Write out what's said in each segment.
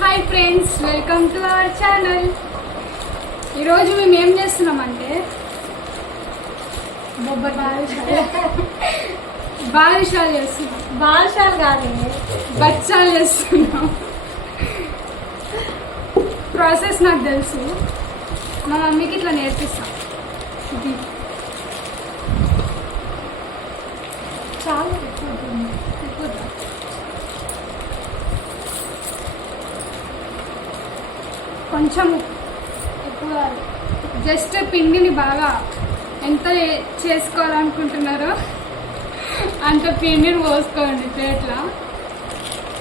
Hi friends welcome to our channel ఈరోజు మేము ఏం చేస్తున్నామంటే బొబ్బర్ బాదుషాలు చేస్తున్నాం. బాదుషాలు కాదు. బచ్చాలు చేస్తున్నాం. ప్రాసెస్ నాకు తెలుసు. మా మమ్మీకి ఇట్లా నేర్పిస్తాం. ఇది. చాలా ఎక్కువ ఉంటుంది. కొంచెం ఎక్కువ జస్ట్ పిండిని బాగా ఎంత చేసుకోవాలనుకుంటున్నారో అంత పిండిని పోసుకోండి ప్లేట్లో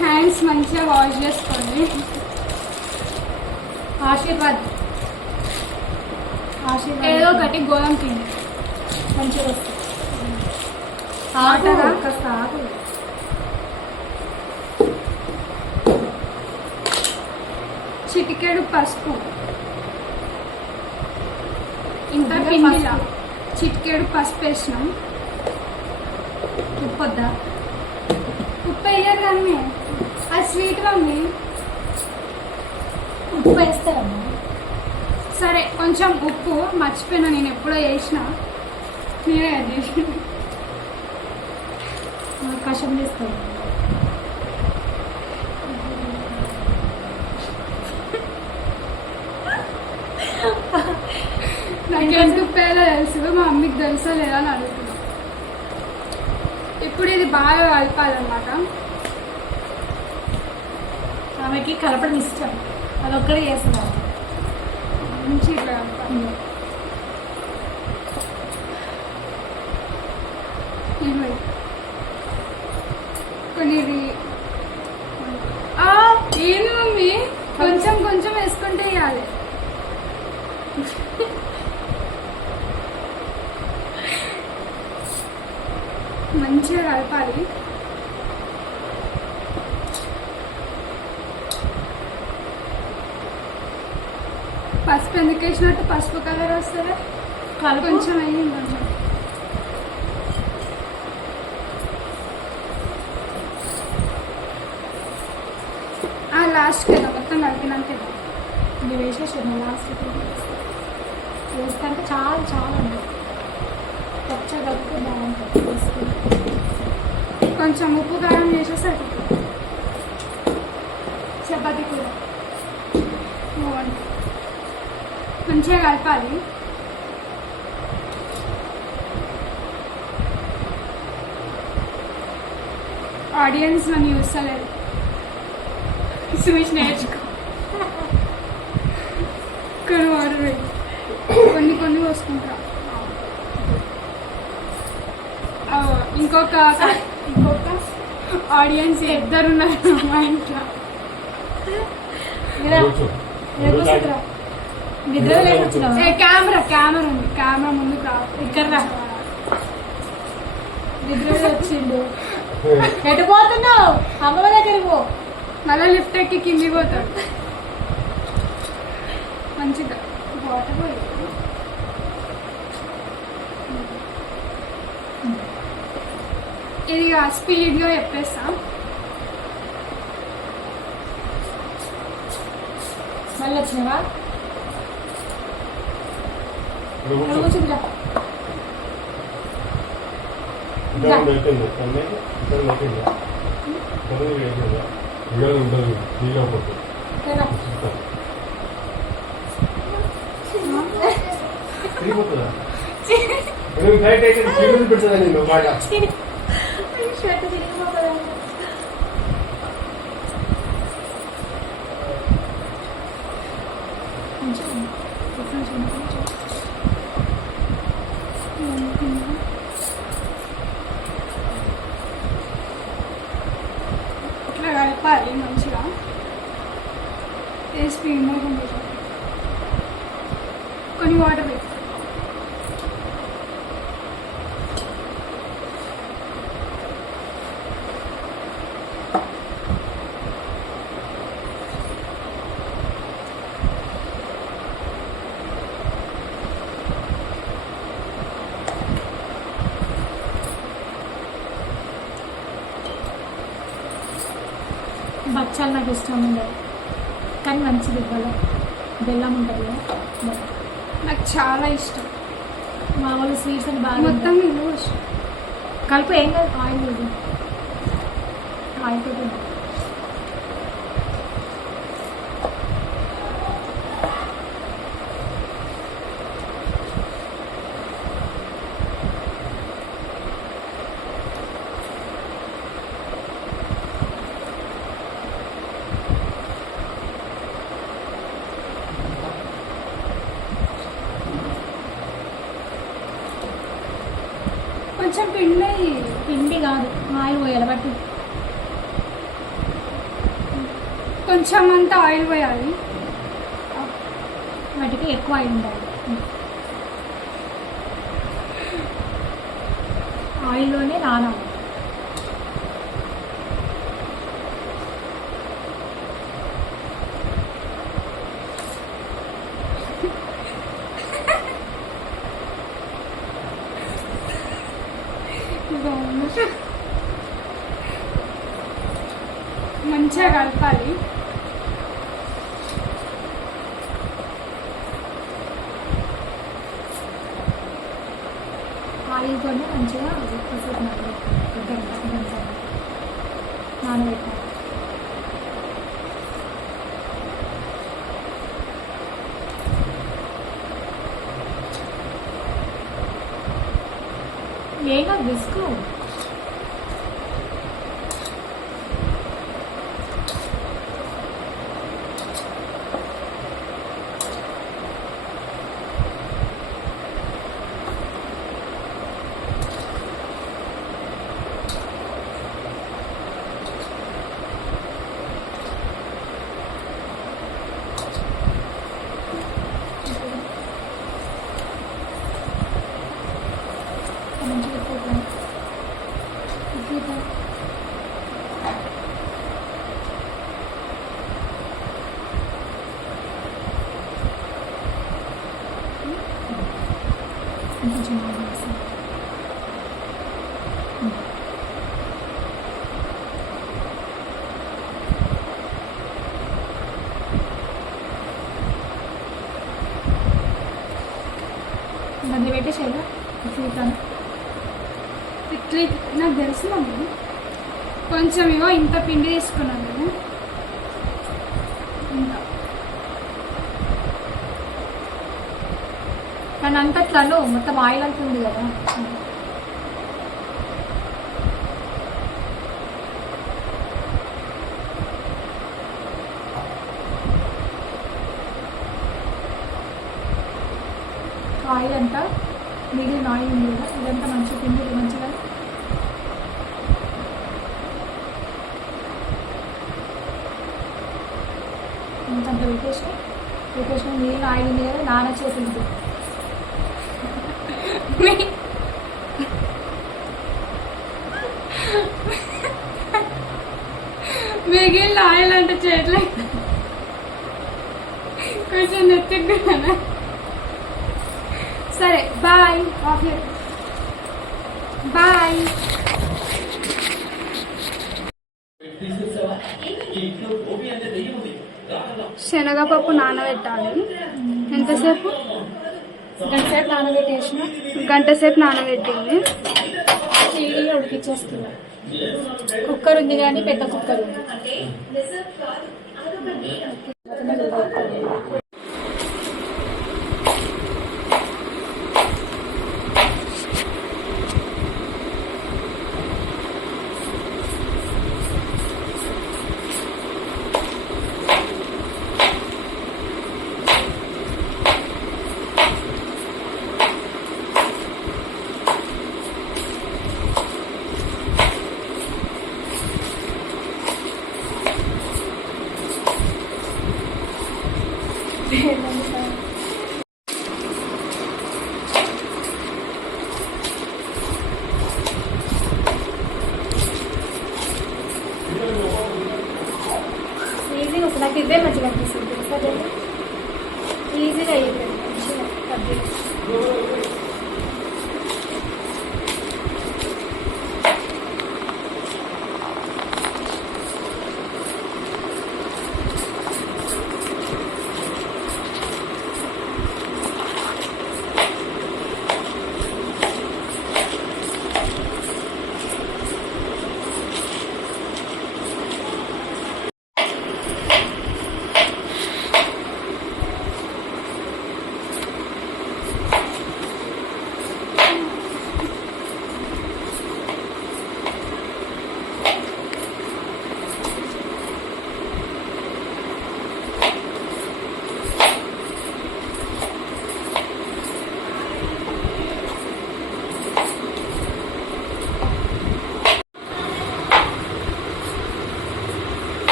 హ్యాండ్స్ మంచిగా వాష్ చేసుకోండి. ఆశీర్వాద్. ఆశీర్వాద్. ఏదో ఒకటి గోధుమ పిండి. మంచిగా వస్తుంది. ఆటరా? చిటికెడు పసుపు. ఇంత పిండిలా. చిటికెడు పసుపు వేసినాం. ఉప్పు వద్దా? ఉప్పు వేయరు కానీ అది స్వీట్ మమ్మీ ఉప్పు వేస్తారమ్మా. సరే కొంచెం ఉప్పు. మర్చిపోయినా నేను ఎప్పుడో వేసిన. నేనే అది. ఆ, కషం చేసుకోండి నాకు ఎంత ఉప్పు వేయాలో తెలుసు మా మమ్మీకి తెలుసో లేదా అని అడుగుతున్నాను ఇప్పుడు ఇది బాగా కలపాలన్నమాట. ఆమెకి కలపడం ఇష్టం. అది ఒక్కడే చేస్తున్నాం. మంచి ఇట్లా కలపాలి కొన్ని ఇది ఆ, ఏంది మమ్మీ కొంచెం కొంచెం వేసుకుంటే వేయాలి మంచిగా కలపాలి పసుపు ఎందుకు వేసినట్టు పసుపు కలర్ వస్తుంది? కలుపు? కొంచెం అయ్యింది లాస్ట్ కదా మొత్తం కలిపినాక. ఇది వేసేసాను లాస్ట్ వేస్తే అంటే చాలా చాలా పచ్చగా కలిపితే బాగుంటుంది. కొంచెం ఉప్పు కారం చేసేసరికి చపాతీ కూర. మంచిగా కలపాలి. ఆడియన్స్ నన్ను చూస్తలేదు. చూసి నేర్చుకో. కొన్ని. కొన్ని కొన్ని పోసుకుంటా. ఇంకొక ఇంకొక ఆడియన్స్ ఇద్దరు ఉన్నారు మా ఇంట్లో? నిద్ర లేకొచ్చినావా? కెమెరా కెమెరా ఉంది కెమెరా ముందు ఇక్కడ రా. నిద్ర వచ్చిండు ఎటు పోతున్నావు? అమ్మ దగ్గరికి పో. మళ్ళీ లిఫ్ట్ ఎక్కి కింది పోతాడు. మంచిగా వాటర్ పోయి. ఇది స్పీడ్గా చెప్పేస్తా. మళ్ళీ వచ్చినావా పెడుతుందా నేను బాగా షర్ట్ తిరిగిపోతుందా? కొంచెం కొంచెం కొంచెం ఇట్లా కలపాలి మంచిగా ఏ స్పీడ్ కొంచెం కొన్ని వాటర్ పెట్టు బచ్చాలు నాకు ఇష్టం ఉండదు. కానీ మంచిది బలం బెల్లం ఉంటుంది కదా. నాకు చాలా ఇష్టం. మా వాళ్ళు స్వీట్స్ అని బాగా మొత్తం. కలుపు ఏం కాదు ఆయిల్ ఆయిల్ తోటి కొంచెం పిండి పిండి కాదు ఆయిల్ పోయాలి బట్టి. కొంచెం అంత ఆయిల్ పోయాలి. వాటికి ఎక్కువ ఆయిల్ ఉండాలి. ఆయిల్లోనే నానాలి మంచిగా కలపాలి ఆయిల్తోనే మంచిగా ఎక్కువసేపు నానబెట్టాలి గంట గంట నానబెట్టాలి ఏం కాదు రిస్క్ మంచిగా ఎక్కువ ఎక్కువ కొంచెం ఆయిల్ వేస్తాను. దాన్ని పెట్టేసేదా చూద్దాం. ఇట్లా నాకు తెలుసు కొంచెం ఇవో ఇంత పిండి తీసుకున్నాను నేను. ఇంత. కానీ అంతట్లలో మొత్తం ఆయిల్ అవుతుంది కదా. ఆయిల్ అంతా మిగిలిన ఆయిల్ ఉంది కదా ఇదంతా మంచిగా పిండి మంచిగా ఇంత పెట్టేసి పెట్టేసిన మిగిలిన ఆయిల్ ఉంది కదా నాన్న చేసింది మిగిలిన ఆయిల్ అంటే చేయట్లే కొంచెం నెత్తిగా సరే బాయ్. Of bye. శనగపప్పు నానబెట్టాలి. ఎంతసేపు? గంటసేపు నానబెట్టేసిన. గంట సేపు నానబెట్టింది. చీడి ఉడికిచ్చేస్తున్నా. కుక్కర్ ఉంది కానీ పెద్ద కుక్కర్ ఉంది 对。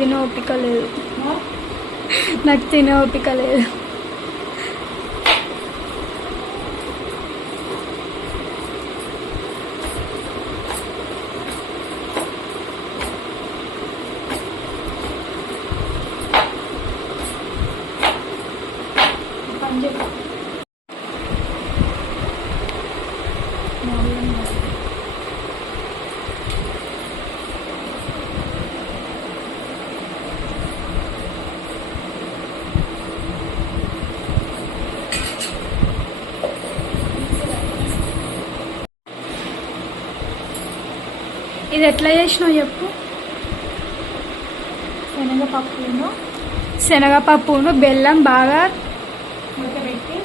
తినే ఓపిక లేదు. నాకు తినే ఓపిక లేదు పని చెప్పు ఇది ఎట్లా చేసినావు చెప్పు? శనగపప్పును. శనగపప్పును బెల్లం బాగా ఉడకబెట్టి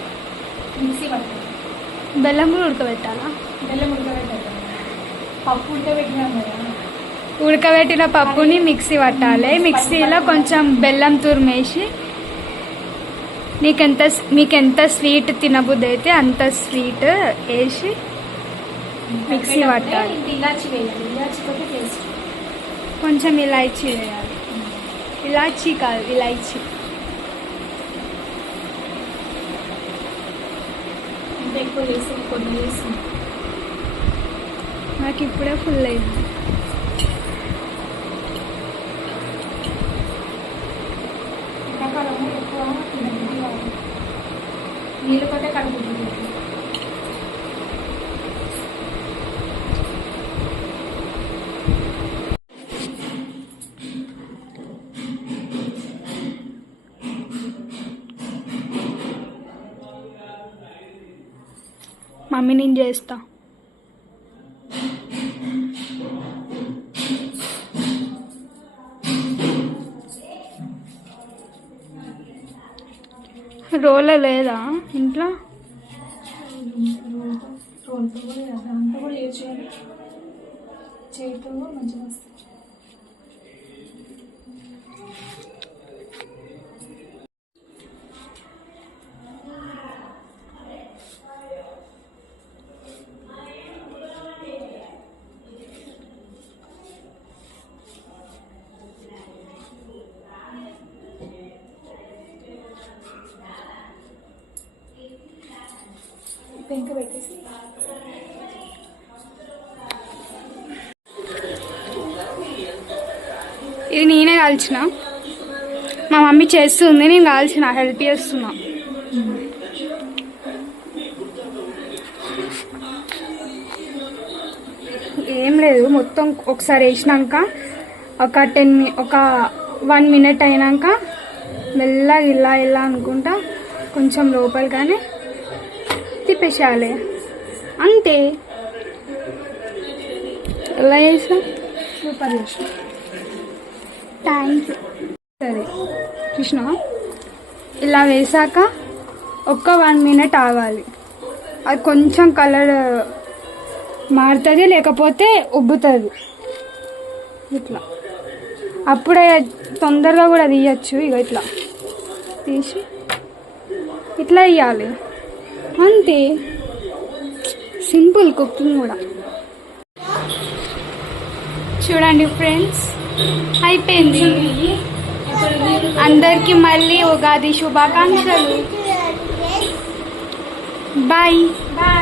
మిక్సీ పడతాను బెల్లం కూడా ఉడకబెట్టాలా? బెల్లం ఉడకబెట్టాలి పప్పు ఉడకబెట్టినాం కదా. ఉడకబెట్టిన పప్పుని మిక్సీ పట్టాలి. మిక్సీలో కొంచెం బెల్లం తురిమేసి నీకెంత మీకు ఎంత స్వీట్ తినబుద్ధి అయితే అంత స్వీట్ వేసి మిక్సీ పట్టాలి ఇంత ఇలాచి వేయాలి ఇలాచి తోటి టేస్ట్ కొంచెం ఇలాచీ వేయాలి ఇలాచీ కాదు ఇలాచీ ఇంత ఎక్కువ వేసి కొన్ని వేసి నాకు ఇప్పుడే ఫుల్ అయింది ఎండాకాలంలో ఎక్కువ తినబుద్ధి కాదు నీళ్ళు కొట్టే కడుపు చేస్తా. రోల లేదా ఇంట్లో? చేతితో మంచిగా పెంక పెట్టేసి. ఇది నేనే కాల్చిన. మా మమ్మీ చేస్తుంది నేను కాల్చిన హెల్ప్ చేస్తున్నా. ఏం లేదు మొత్తం ఒకసారి వేసినాక ఒక టెన్ మి ఒక వన్ మినిట్ అయినాక మెల్లగా ఇలా ఇలా అనుకుంటా కొంచెం లోపలిగానే తిప్పేసేయాలి అంతే ఎలా చేసా సూపర్ చేసిన థ్యాంక్ యూ సరే కృష్ణ ఇలా వేసాక ఒక్క వన్ మినిట్ ఆగాలి. అది కొంచెం కలర్ మారుతుంది లేకపోతే ఉబ్బుతుంది. ఇట్లా. అప్పుడే తొందరగా కూడా తీయచ్చు ఇక ఇట్లా. తీసి ఇట్లా ఇవ్వాలి అంతే. సింపుల్ కుకింగ్ కూడా. చూడండి ఫ్రెండ్స్ అయిపోయింది. అందరికి మళ్ళీ ఉగాది శుభాకాంక్షలు. Bye bye